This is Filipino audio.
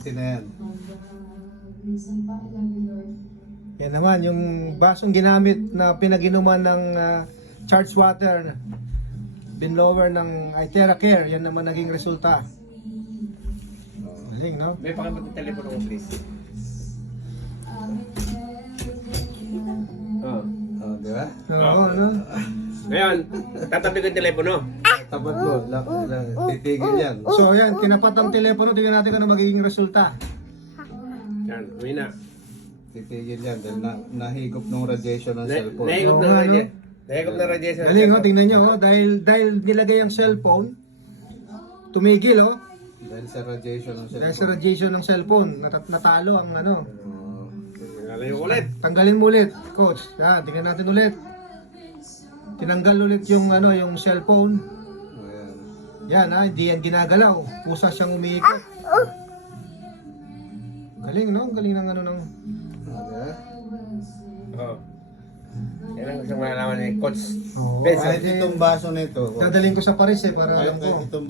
20 na yan. Yan naman, yung basong ginamit na pinag-inuman ng charged water, binlower ng Itera Care, yan naman naging resulta. Galing, no? May pakipag ng telepono ko, please. Oh. Oh, di ba? Oo, no? Ngayon, tatabi ko yung telepono. Tapat ko, titigil yan. So, yan, tinapat ang telepono, tingnan natin kung ano magiging resulta. Yan, umina. Titigil yan dahil nahigop ng radiation ng cellphone. Nahigop Oo na nga, radiation. Nahigop na radiation. Galing, oh, tingnan nyo, oh, dahil nilagay ang cellphone, tumigil, oh. Dahil sa radiation ng Dahil sa cellphone. radiation ng cellphone, natalo ang ano. Oh, Nalayo ulit. Tanggalin mo ulit, coach. Yan, tingnan natin ulit. Tinanggal ulit yung ano, yung cellphone. ayan. Yan, hindi yan ginagalaw. Pusa siyang umiikot. Galing, no? Galing ng ano ng... Oh, di ba? Oo. Yan ang gusto malaman ni Coach. Oh, Benson. Kahit itong baso nito. Dadaling ko sa Paris para alam Kahit ko. itong